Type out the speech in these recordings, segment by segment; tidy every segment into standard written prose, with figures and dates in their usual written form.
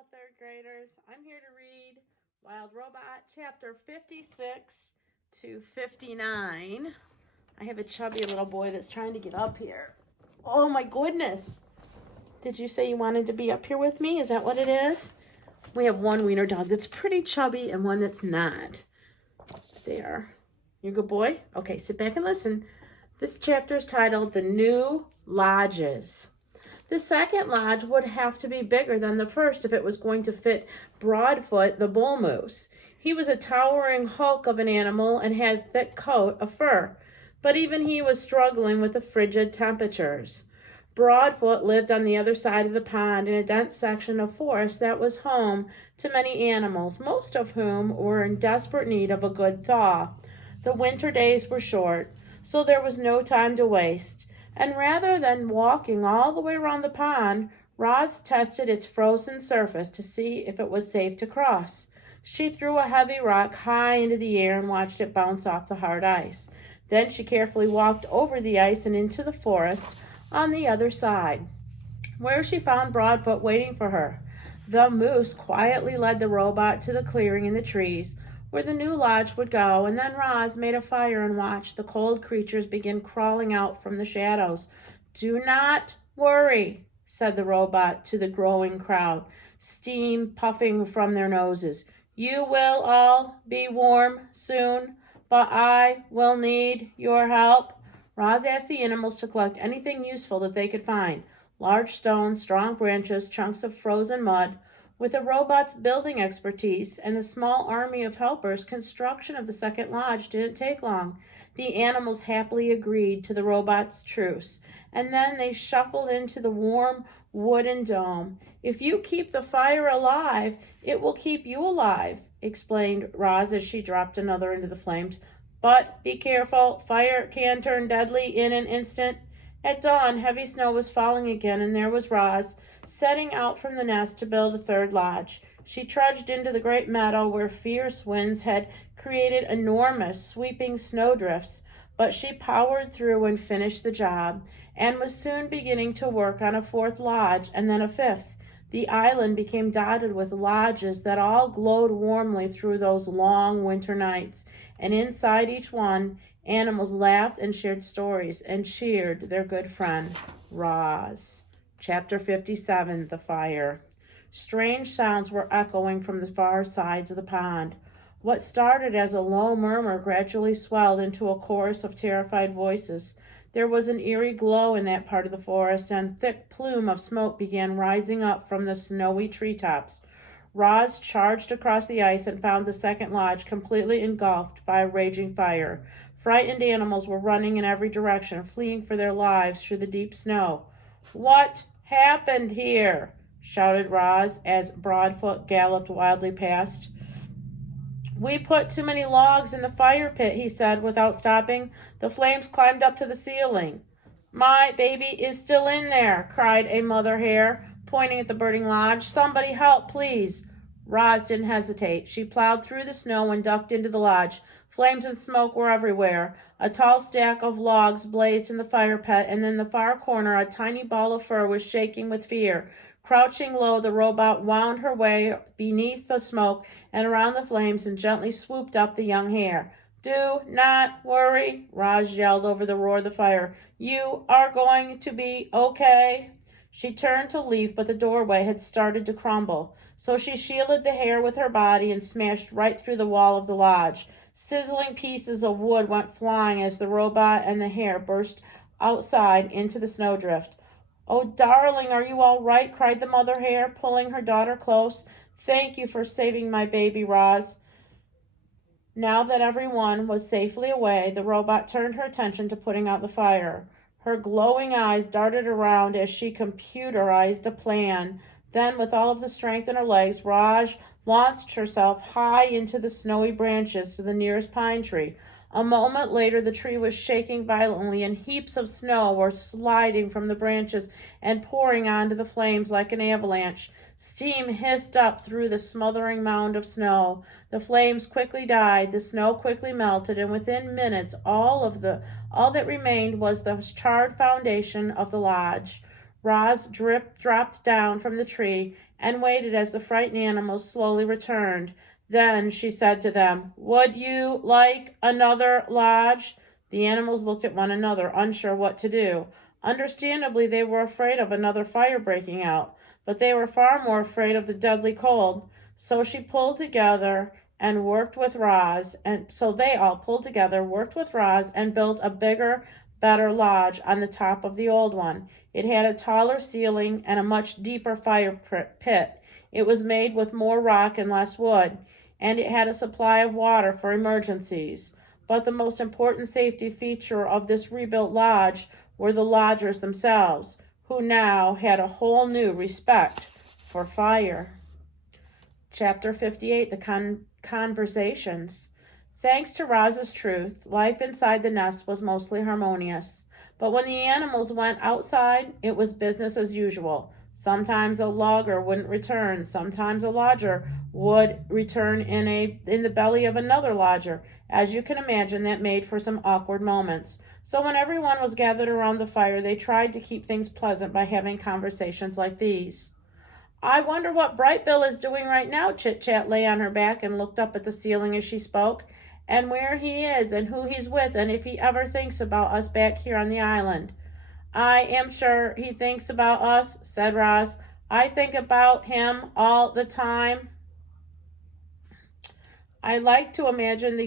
Hello, third graders. I'm here to read Wild Robot, chapter 56 to 59. I have a chubby little boy that's trying to get up here. Oh my goodness. Did you say you wanted to be up here with me? Is that what it is? We have one wiener dog that's pretty chubby and one that's not. There. You a good boy? Okay, sit back and listen. This chapter is titled The New Lodges. The second lodge would have to be bigger than the first if it was going to fit Broadfoot the bull moose. He was a towering hulk of an animal and had a thick coat of fur, but even he was struggling with the frigid temperatures. Broadfoot lived on the other side of the pond in a dense section of forest that was home to many animals, most of whom were in desperate need of a good thaw. The winter days were short, so there was no time to waste. And rather than walking all the way around the pond, Roz tested its frozen surface to see if it was safe to cross. She threw a heavy rock high into the air and watched it bounce off the hard ice. Then she carefully walked over the ice and into the forest on the other side, where she found Broadfoot waiting for her. The moose quietly led the robot to the clearing in the trees, where the new lodge would go, and then Roz made a fire and watched the cold creatures begin crawling out from the shadows. "Do not worry," said the robot to the growing crowd, steam puffing from their noses. "You will all be warm soon, but I will need your help." Roz asked the animals to collect anything useful that they could find: large stones, strong branches, chunks of frozen mud. With the robot's building expertise and the small army of helpers, construction of the second lodge didn't take long. The animals happily agreed to the robot's truce, and then they shuffled into the warm wooden dome. "If you keep the fire alive, it will keep you alive," explained Roz as she dropped another into the flames. "But be careful, fire can turn deadly in an instant." At dawn, heavy snow was falling again, and there was Roz, setting out from the nest to build a third lodge. She trudged into the great meadow where fierce winds had created enormous, sweeping snowdrifts, but she powered through and finished the job, and was soon beginning to work on a fourth lodge and then a fifth. The island became dotted with lodges that all glowed warmly through those long winter nights, and inside each one, animals laughed and shared stories and cheered their good friend, Roz. Chapter 57, The Fire. Strange sounds were echoing from the far sides of the pond. What started as a low murmur gradually swelled into a chorus of terrified voices. There was an eerie glow in that part of the forest, and a thick plume of smoke began rising up from the snowy treetops. Roz charged across the ice and found the second lodge completely engulfed by a raging fire. Frightened animals were running in every direction, fleeing for their lives through the deep snow. "What happened here?" shouted Roz as Broadfoot galloped wildly past. "We put too many logs in the fire pit," he said without stopping. "The flames climbed up to the ceiling." "My baby is still in there," cried a mother hare, pointing at the burning lodge. "Somebody help, please." Roz didn't hesitate. She plowed through the snow and ducked into the lodge. Flames and smoke were everywhere. A tall stack of logs blazed in the fire pit, and in the far corner a tiny ball of fur was shaking with fear. Crouching low, the robot wound her way beneath the smoke and around the flames and gently swooped up the young hare. "Do not worry," Roz yelled over the roar of the fire. "You are going to be okay." She turned to leave, but the doorway had started to crumble. So she shielded the hare with her body and smashed right through the wall of the lodge. Sizzling pieces of wood went flying as the robot and the hare burst outside into the snowdrift. "Oh, darling, are you all right?" cried the mother hare, pulling her daughter close. "Thank you for saving my baby, Roz." Now that everyone was safely away, the robot turned her attention to putting out the fire. Her glowing eyes darted around as she computerized a plan. Then, with all of the strength in her legs, Roz launched herself high into the snowy branches to the nearest pine tree. A moment later, the tree was shaking violently, and heaps of snow were sliding from the branches and pouring onto the flames like an avalanche. Steam hissed up through the smothering mound of snow. The flames quickly died, the snow quickly melted, and within minutes all that remained was the charred foundation of the lodge. Roz dropped down from the tree and waited as the frightened animals slowly returned. Then she said to them, "Would you like another lodge?" The animals looked at one another, unsure what to do. Understandably, they were afraid of another fire breaking out, but they were far more afraid of the deadly cold. So she pulled together and worked with Roz, and so they all pulled together, worked with Roz, and built a bigger, better lodge on the top of the old one. It had a taller ceiling and a much deeper fire pit. It was made with more rock and less wood, and it had a supply of water for emergencies. But the most important safety feature of this rebuilt lodge were the lodgers themselves, who now had a whole new respect for fire. Chapter 58, the Conversations. Thanks to Roz's truth, life inside the nest was mostly harmonious. But when the animals went outside, it was business as usual. Sometimes a logger wouldn't return. Sometimes a lodger would return in the belly of another lodger. As you can imagine, that made for some awkward moments. So when everyone was gathered around the fire, they tried to keep things pleasant by having conversations like these. "I wonder what Bright Bill is doing right now." Chit-Chat lay on her back and looked up at the ceiling as she spoke. "And where he is and who he's with and if he ever thinks about us back here on the island." "I am sure he thinks about us," said Roz. "I think about him all the time. I like to imagine that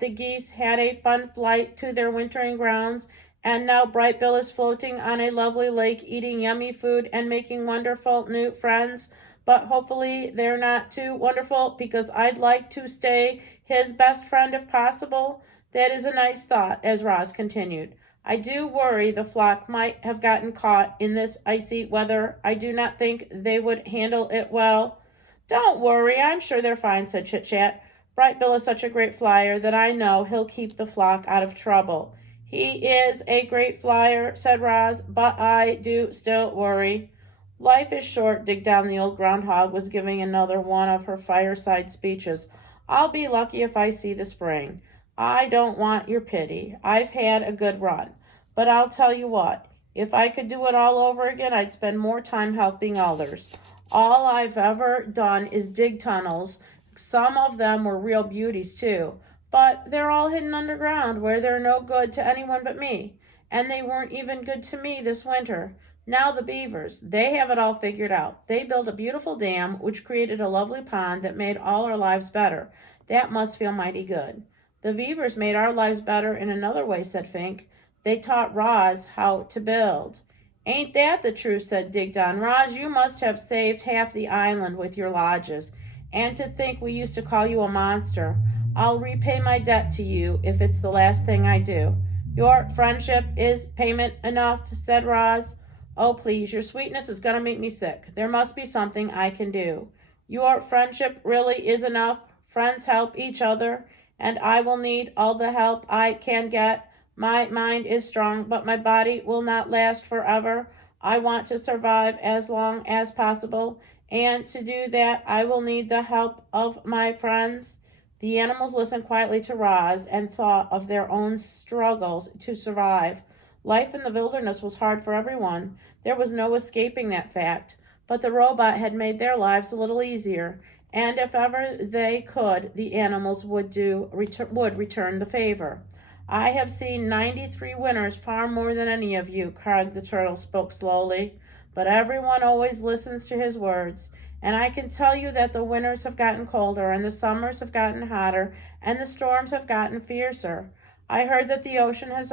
the geese had a fun flight to their wintering grounds, and now Bright Bill is floating on a lovely lake, eating yummy food and making wonderful new friends. But hopefully they're not too wonderful, because I'd like to stay his best friend if possible. That is a nice thought," as Roz continued. "I do worry the flock might have gotten caught in this icy weather. I do not think they would handle it well." "Don't worry, I'm sure they're fine," said Chit-Chat. "Bright Bill is such a great flyer that I know he'll keep the flock out of trouble." "He is a great flyer," said Roz, "but I do still worry." "Life is short," Dig Down the Old Groundhog was giving another one of her fireside speeches. "I'll be lucky if I see the spring. I don't want your pity. I've had a good run. But I'll tell you what, if I could do it all over again, I'd spend more time helping others. All I've ever done is dig tunnels. Some of them were real beauties too, but they're all hidden underground where they're no good to anyone but me. And they weren't even good to me this winter. Now the beavers, they have it all figured out. They built a beautiful dam which created a lovely pond that made all our lives better. That must feel mighty good." "The beavers made our lives better in another way," said Fink. "They taught Roz how to build." "Ain't that the truth?" said Dig Down. "Roz, you must have saved half the island with your lodges. And to think we used to call you a monster. I'll repay my debt to you if it's the last thing I do." "Your friendship is payment enough," said Roz. "Oh, please, your sweetness is going to make me sick. There must be something I can do." "Your friendship really is enough. Friends help each other, and I will need all the help I can get. My mind is strong, but my body will not last forever. I want to survive as long as possible, and to do that, I will need the help of my friends." The animals listened quietly to Roz and thought of their own struggles to survive. Life in the wilderness was hard for everyone. There was no escaping that fact. But the robot had made their lives a little easier, and if ever they could, the animals would return the favor. "I have seen 93 winners, far more than any of you," Craig the Turtle spoke slowly. "But everyone always listens to his words. And I can tell you that the winters have gotten colder, and the summers have gotten hotter, and the storms have gotten fiercer. I heard that the ocean has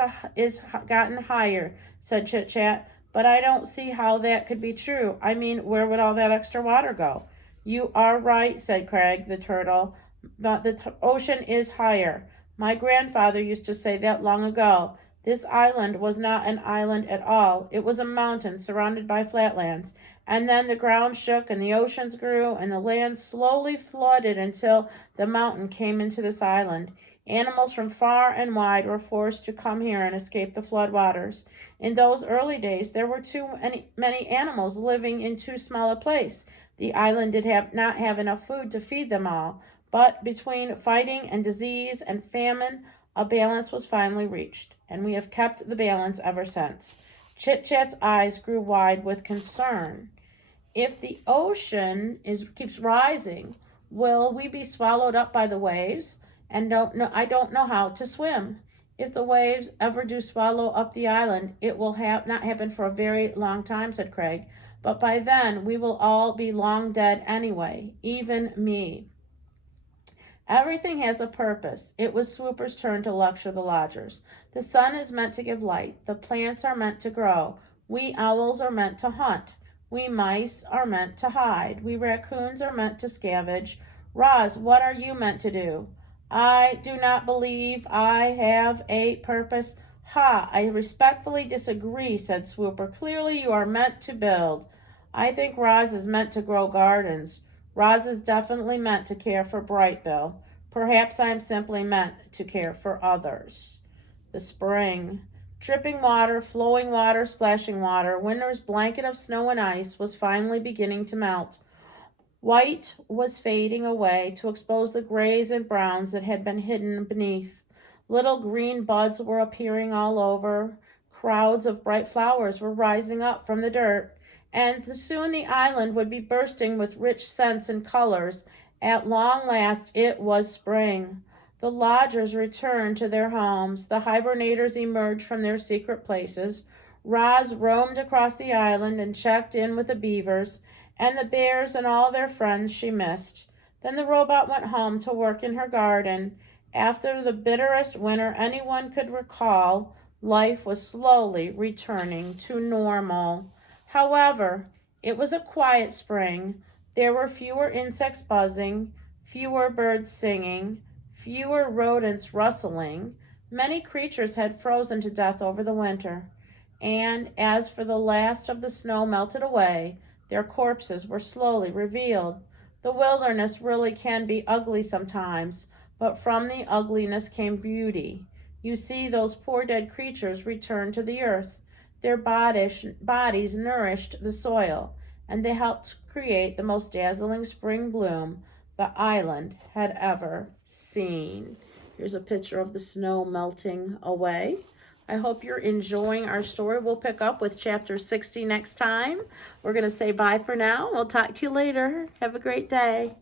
gotten higher," said Chit-Chat, "but I don't see how that could be true. I mean, where would all that extra water go?" "You are right," said Craig the Turtle, "but the ocean is higher. My grandfather used to say that long ago. This island was not an island at all. It was a mountain surrounded by flatlands. And then the ground shook and the oceans grew and the land slowly flooded until the mountain came into this island. Animals from far and wide were forced to come here and escape the flood waters. In those early days, there were too many animals living in too small a place. The island did not have enough food to feed them all. But between fighting and disease and famine, A balance was finally reached, and we have kept the balance ever since. Chit Chat's eyes grew wide with concern. If the ocean keeps rising, will we be swallowed up by the waves? And I don't know how to swim. If the waves ever do swallow up the island, it will not happen for a very long time, said Craig. But by then, we will all be long dead anyway, even me. Everything has a purpose. It was Swooper's turn to lecture the lodgers. The sun is meant to give light. The plants are meant to grow. We owls are meant to hunt. We mice are meant to hide. We raccoons are meant to scavenge. Roz, what are you meant to do? I do not believe I have a purpose. Ha, I respectfully disagree, said Swooper. Clearly you are meant to build. I think Roz is meant to grow gardens. Roz is definitely meant to care for Brightbill. Perhaps I am simply meant to care for others. The spring. Dripping water, flowing water, splashing water, winter's blanket of snow and ice was finally beginning to melt. White was fading away to expose the grays and browns that had been hidden beneath. Little green buds were appearing all over. Crowds of bright flowers were rising up from the dirt, and soon the island would be bursting with rich scents and colors. At long last, it was spring. The lodgers returned to their homes. The hibernators emerged from their secret places. Roz roamed across the island and checked in with the beavers and the bears and all their friends she missed. Then the robot went home to work in her garden. After the bitterest winter anyone could recall, life was slowly returning to normal. However, it was a quiet spring. There were fewer insects buzzing, fewer birds singing, fewer rodents rustling. Many creatures had frozen to death over the winter. And as for the last of the snow melted away, their corpses were slowly revealed. The wilderness really can be ugly sometimes, but from the ugliness came beauty. You see, those poor dead creatures returned to the earth. Their bodies nourished the soil, and they helped create the most dazzling spring bloom the island had ever seen. Here's a picture of the snow melting away. I hope you're enjoying our story. We'll pick up with chapter 60 next time. We're going to say bye for now. We'll talk to you later. Have a great day.